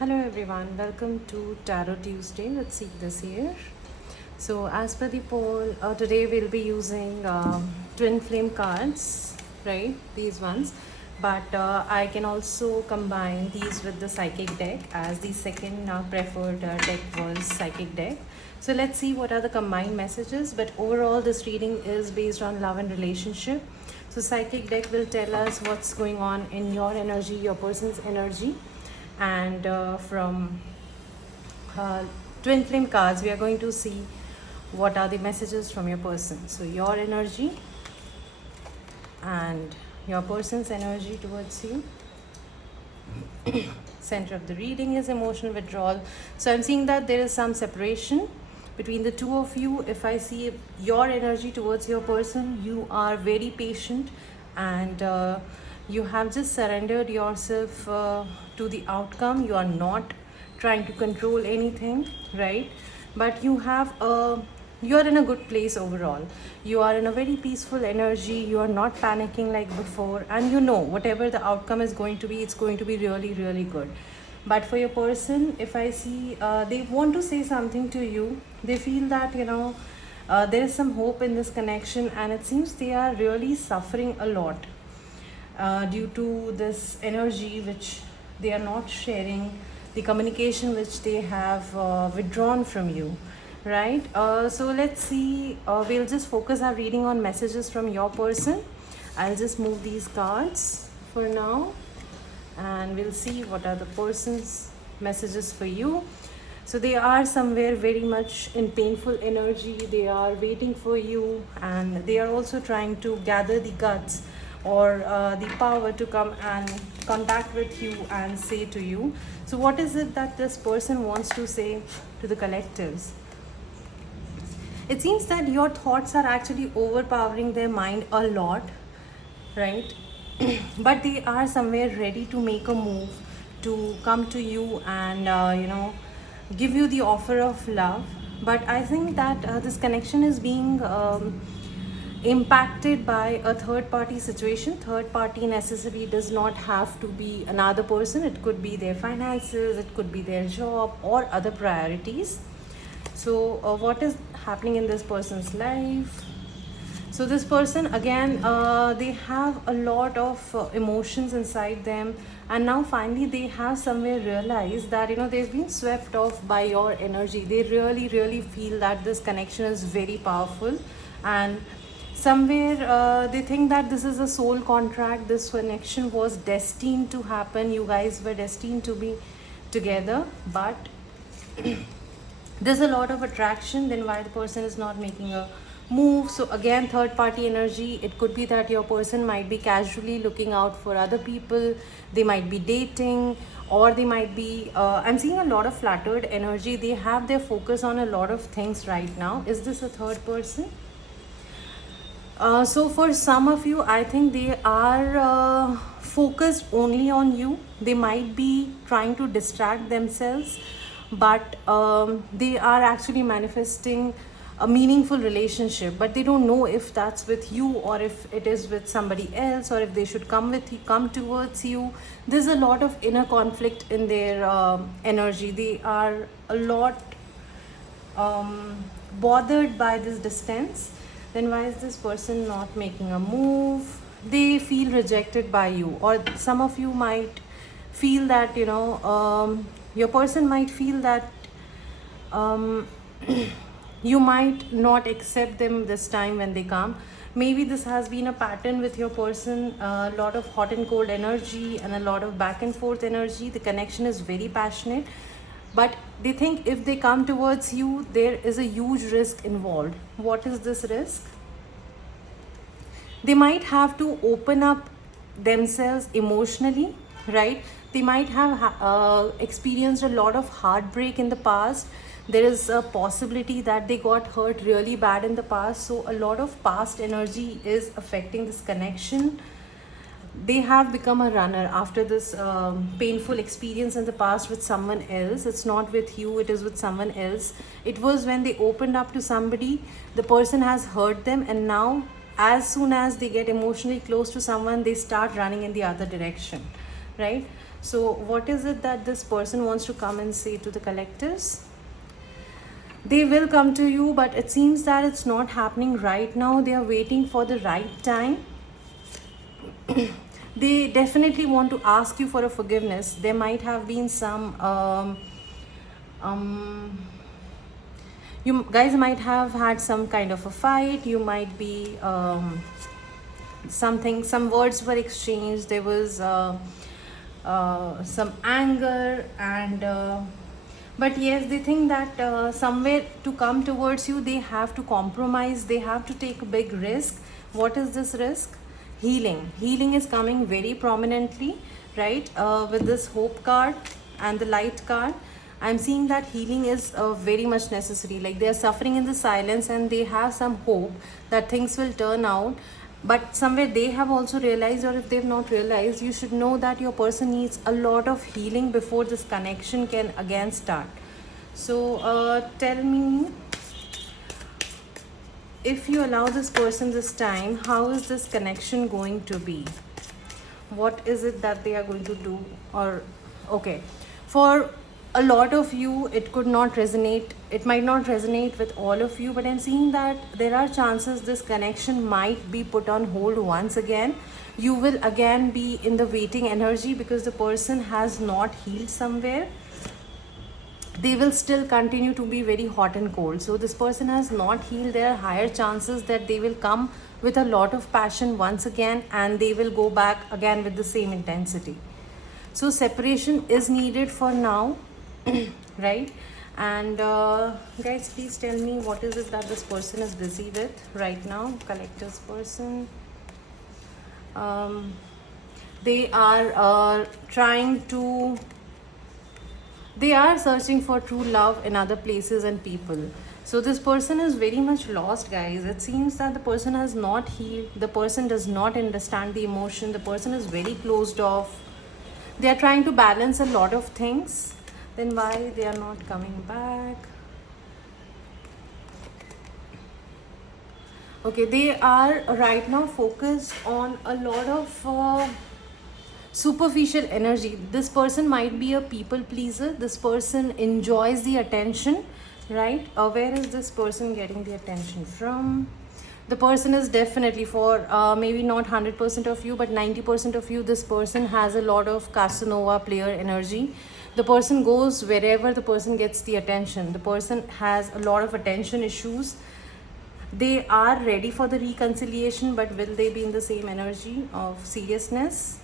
Hello everyone, welcome to Tarot Tuesday. Let's see this here. So, as per the poll, today we'll be using twin flame cards, right? These ones, but I can also combine these with the psychic deck, as the second preferred deck was psychic deck. So, let's see what are the combined messages. But overall, this reading is based on love and relationship. So, psychic deck will tell us what's going on in your energy, your person's energy, and from uh, twin flame cards we are going to see what are the messages from your person. So your energy and your person's energy towards you. Center of the reading is emotional withdrawal. So I'm seeing that there is some separation between the two of you. If I see your energy towards your person, you are very patient, and you have just surrendered yourself to the outcome. You are not trying to control anything, right? But you're in a good place overall. You are in a very peaceful energy. You are not panicking like before, and you know whatever the outcome is going to be, it's going to be really, really good. But for your person, if I see they want to say something to you, they feel that there is some hope in this connection, and it seems they are really suffering a lot due to this energy which they are not sharing, the communication which they have withdrawn from you, right? So let's see, we'll just focus our reading on messages from your person. I'll just move these cards for now, and we'll see what are the person's messages for you. So they are somewhere very much in painful energy. They are waiting for you, and they are also trying to gather the guts or the power to come and contact with you and say to you. So what is it that this person wants to say to the collectives? It seems that your thoughts are actually overpowering their mind a lot, right? But they are somewhere ready to make a move to come to you and give you the offer of love. But I think that this connection is being impacted by a third party situation. Third party necessarily does not have to be another person. It could be their finances, it could be their job, or other priorities. So what is happening in this person's life? So this person again, they have a lot of emotions inside them, and now finally they have somewhere realized that they've been swept off by your energy. They really, really feel that this connection is very powerful, and somewhere they think that this is a soul contract. This connection was destined to happen. You guys were destined to be together, but there's a lot of attraction. Then why the person is not making a move? So again, third party energy. It could be that your person might be casually looking out for other people. They might be dating, or they might be I'm seeing a lot of flattered energy. They have their focus on a lot of things right now. Is this a third person? So for some of you, I think they are focused only on you. They might be trying to distract themselves, but they are actually manifesting a meaningful relationship, but they don't know if that's with you or if it is with somebody else, or if they should come towards you. There's a lot of inner conflict in their energy. They are a lot bothered by this distance. Then why is this person not making a move? They feel rejected by you, or some of you might feel that your person might feel that you might not accept them this time when they come. Maybe this has been a pattern with your person, a lot of hot and cold energy and a lot of back and forth energy. The connection is very passionate, but they think if they come towards you, there is a huge risk involved. What is this risk? They might have to open up themselves emotionally, right? They might have experienced a lot of heartbreak in the past. There is a possibility that they got hurt really bad in the past, so a lot of past energy is affecting this connection. They have become a runner after this painful experience in the past with someone else. It's not with you, it is with someone else. It was when they opened up to somebody, the person has hurt them, and now as soon as they get emotionally close to someone, they start running in the other direction, right? So what is it that this person wants to come and say to the collectives? They will come to you, but it seems that it's not happening right now. They are waiting for the right time. They definitely want to ask you for a forgiveness. There might have been some you guys might have had some kind of a fight. You might be some words were exchanged. There was some anger, and but yes, they think that somewhere to come towards you, they have to compromise, they have to take a big risk. What is this risk? Healing is coming very prominently, right? With this hope card and the light card, I'm seeing that healing is very much necessary. Like, they are suffering in the silence and they have some hope that things will turn out. But somewhere they have also realized, or if they've not realized, you should know that your person needs a lot of healing before this connection can again start. So tell me, if you allow this person this time, how is this connection going to be? What is it that they are going to do? Or okay, for a lot of you it could not resonate, it might not resonate with all of you, but I'm seeing that there are chances this connection might be put on hold once again. You will again be in the waiting energy because the person has not healed somewhere. They will still continue to be very hot and cold. So this person has not healed. There are higher chances that they will come with a lot of passion once again, and they will go back again with the same intensity. So separation is needed for now. Right? And guys, please tell me, what is it that this person is busy with right now? Collector's person. They are they are searching for true love in other places and people. So this person is very much lost, guys. It seems that the person has not healed. The person does not understand the emotion. The person is very closed off. They are trying to balance a lot of things. Then why they are not coming back? Okay, they are right now focused on a lot of superficial energy. This person might be a people pleaser. This person enjoys the attention, right? Where is this person getting the attention from? The person is definitely, for maybe not 100% of you, but 90% of you, this person has a lot of Casanova player energy. The person goes wherever the person gets the attention. The person has a lot of attention issues. They are ready for the reconciliation, but will they be in the same energy of seriousness?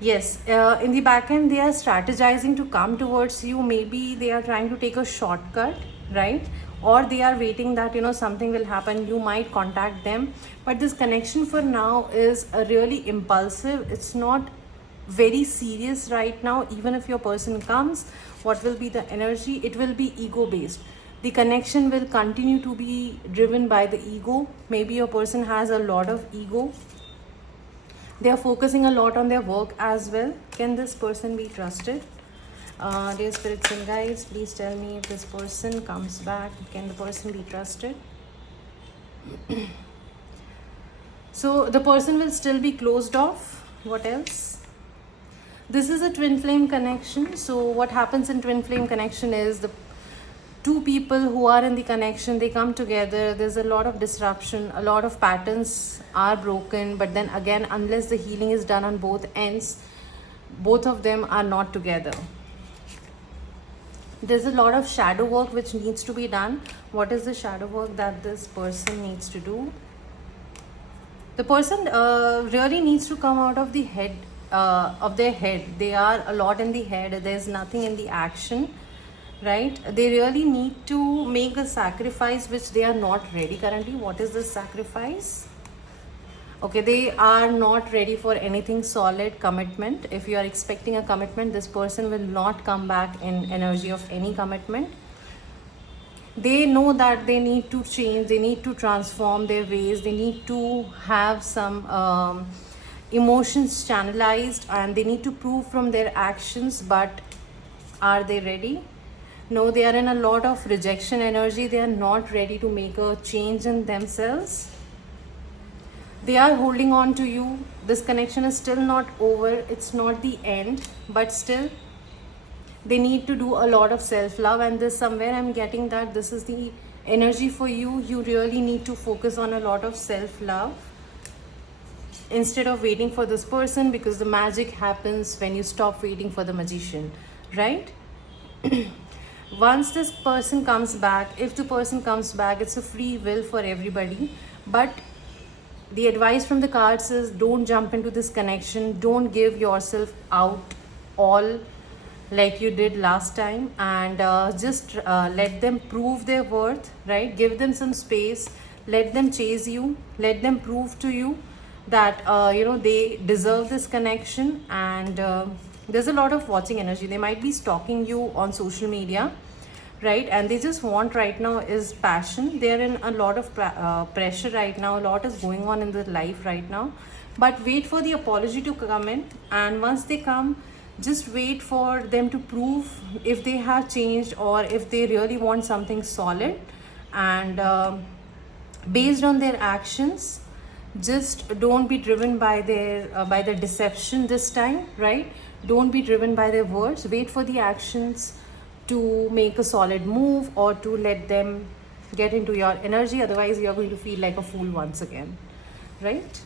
Yes, in the back end, they are strategizing to come towards you. Maybe they are trying to take a shortcut, right? Or they are waiting that, something will happen. You might contact them. But this connection for now is really impulsive. It's not very serious right now. Even if your person comes, what will be the energy? It will be ego-based. The connection will continue to be driven by the ego. Maybe your person has a lot of ego. They are focusing a lot on their work as well. Can this person be trusted? Dear spirits and guides, please tell me, if this person comes back, can the person be trusted? So the person will still be closed off. What else? This is a twin flame connection. So what happens in twin flame connection is the two people who are in the connection, they come together. There's a lot of disruption, a lot of patterns are broken, but then again, unless the healing is done on both ends, both of them are not together. There's a lot of shadow work which needs to be done. What is the shadow work that this person needs to do? The person really needs to come out of the head, of their head. They are a lot in the head. There's nothing in the action, right? They really need to make a sacrifice which they are not ready currently. What is this sacrifice? Okay, they are not ready for anything solid, commitment. If you are expecting a commitment, this person will not come back in energy of any commitment. They know that they need to change, they need to transform their ways, they need to have some emotions channelized, and they need to prove from their actions. But are they ready? No, they are in a lot of rejection energy. They are not ready to make a change in themselves. They are holding on to you. This connection is still not over, it's not the end, but still they need to do a lot of self love. And this somewhere I'm getting that this is the energy for you. You really need to focus on a lot of self love instead of waiting for this person, because the magic happens when you stop waiting for the magician, right? Once this person comes back, if the person comes back, it's a free will for everybody. But the advice from the cards is, don't jump into this connection, don't give yourself out all like you did last time, and just let them prove their worth, right? Give them some space, let them chase you, let them prove to you that they deserve this connection. And there's a lot of watching energy. They might be stalking you on social media, right? And they just want right now is passion. They're in a lot of pressure right now. A lot is going on in their life right now, but wait for the apology to come in. And once they come, just wait for them to prove if they have changed or if they really want something solid. And based on their actions, just don't be driven by their deception this time, right? Don't be driven by their words. Wait for the actions to make a solid move, or to let them get into your energy. Otherwise you're going to feel like a fool once again, right?